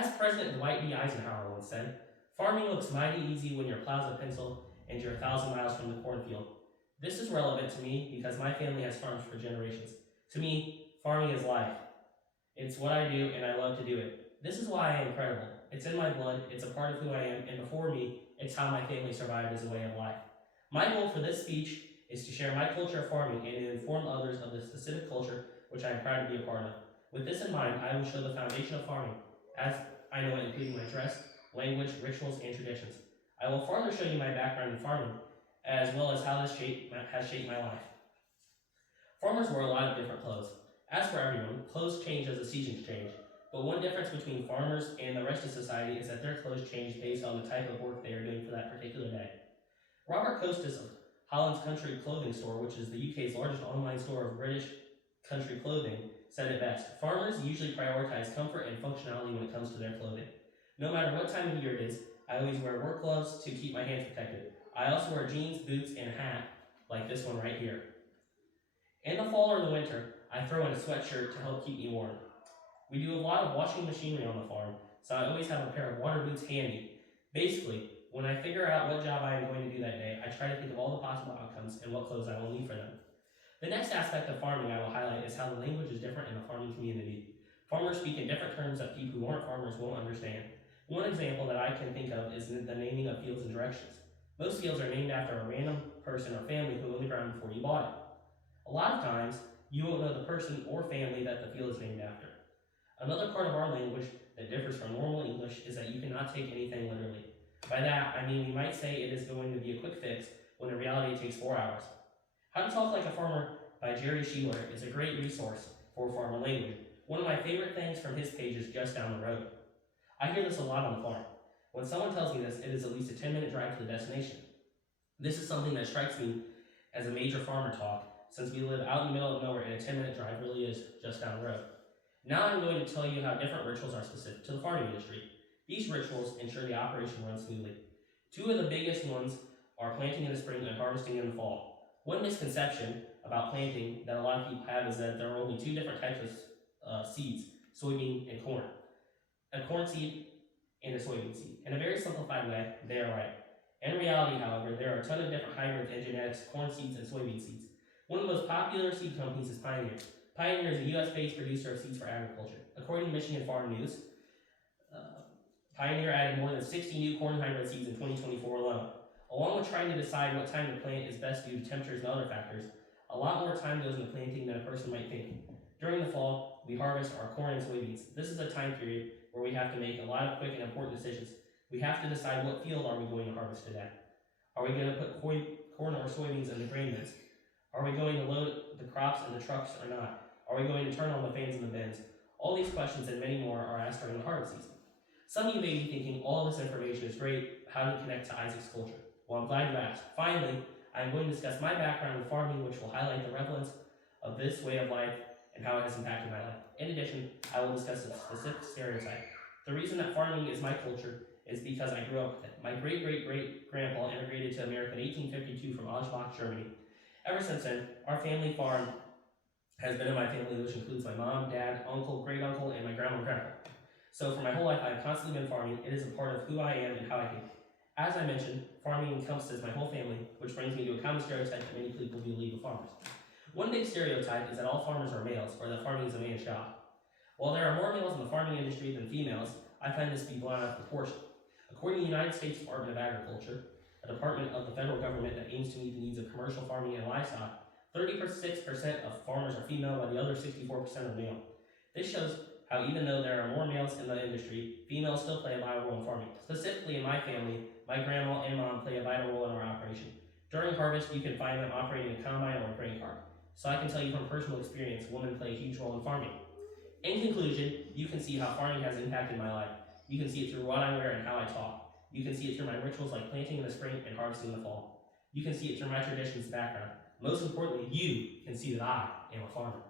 As President Dwight D. Eisenhower once said, farming looks mighty easy when your plow's a pencil and you're 1,000 miles from the cornfield. This is relevant to me because my family has farmed for generations. To me, farming is life. It's what I do and I love to do it. This is why I am credible. It's in my blood, it's a part of who I am, and before me, it's how my family survived as a way of life. My goal for this speech is to share my culture of farming and to inform others of the specific culture which I am proud to be a part of. With this in mind, I will show the foundation of farming, as I know it, including my dress, language, rituals, and traditions. I will further show you my background in farming, as well as how this has shaped my life. Farmers wear a lot of different clothes. As for everyone, clothes change as the seasons change, but one difference between farmers and the rest of society is that their clothes change based on the type of work they are doing for that particular day. Robert Costas of Holland's Country Clothing Store, which is the UK's largest online store of British country clothing, said it best. Farmers usually prioritize comfort and functionality when it comes to their clothing. No matter what time of year it is, I always wear work gloves to keep my hands protected. I also wear jeans, boots, and a hat, like this one right here. In the fall or the winter, I throw in a sweatshirt to help keep me warm. We do a lot of washing machinery on the farm, so I always have a pair of water boots handy. Basically, when I figure out what job I am going to do that day, I try to think of all the possible outcomes and what clothes I will need for them. The next aspect of farming I will highlight is how the language is different in the farming community. Farmers speak in different terms that people who aren't farmers won't understand. One example that I can think of is the naming of fields and directions. Most fields are named after a random person or family who owned the ground before you bought it. A lot of times, you won't know the person or family that the field is named after. Another part of our language that differs from normal English is that you cannot take anything literally. By that, I mean we might say it is going to be a quick fix when in reality it takes 4 hours. How to Talk Like a Farmer by Jerry Sheeler is a great resource for farmer language. One of my favorite things from his page is just down the road. I hear this a lot on the farm. When someone tells me this, it is at least a 10-minute drive to the destination. This is something that strikes me as a major farmer talk, since we live out in the middle of nowhere and a 10-minute drive really is just down the road. Now I'm going to tell you how different rituals are specific to the farming industry. These rituals ensure the operation runs smoothly. Two of the biggest ones are planting in the spring and harvesting in the fall. One misconception about planting that a lot of people have is that there are only two different types of seeds, soybean and corn. A corn seed and a soybean seed. In a very simplified way, they are right. In reality, however, there are a ton of different hybrids and genetics of corn seeds and soybean seeds. One of the most popular seed companies is Pioneer. Pioneer is a US-based producer of seeds for agriculture. According to Michigan Farm News, Pioneer added more than 60 new corn hybrid seeds in 2024 alone. Along with trying to decide what time to plant is best due to temperatures and other factors, a lot more time goes into planting than a person might think. During the fall, we harvest our corn and soybeans. This is a time period where we have to make a lot of quick and important decisions. We have to decide what field are we going to harvest today. Are we going to put corn or soybeans in the grain bins? Are we going to load the crops in the trucks or not? Are we going to turn on the fans in the bins? All these questions and many more are asked during the harvest season. Some of you may be thinking, all this information is great, how do you connect to Isaac's culture? Well, I'm glad you asked. Finally, I'm going to discuss my background in farming, which will highlight the relevance of this way of life and how it has impacted my life. In addition, I will discuss a specific stereotype. The reason that farming is my culture is because I grew up with it. My great-great-great-grandpa immigrated to America in 1852 from Ansbach, Germany. Ever since then, our family farm has been in my family, which includes my mom, dad, uncle, great-uncle, and my grandma and grandpa. So for my whole life, I've constantly been farming. It is a part of who I am and how I think. As I mentioned, farming encompasses my whole family, which brings me to a common stereotype that many people believe of farmers. One big stereotype is that all farmers are males, or that farming is a man's job. While there are more males in the farming industry than females, I find this to be blown out of proportion. According to the United States Department of Agriculture, a department of the federal government that aims to meet the needs of commercial farming and livestock, 36% of farmers are female, while the other 64% are male. This shows how even though there are more males in the industry, females still play a vital role in farming. Specifically in my family, my grandma and mom play a vital role in our operation. During harvest, you can find them operating a combine or a grain cart. So I can tell you from personal experience, women play a huge role in farming. In conclusion, you can see how farming has impacted my life. You can see it through what I wear and how I talk. You can see it through my rituals like planting in the spring and harvesting in the fall. You can see it through my traditions and background. Most importantly, you can see that I am a farmer.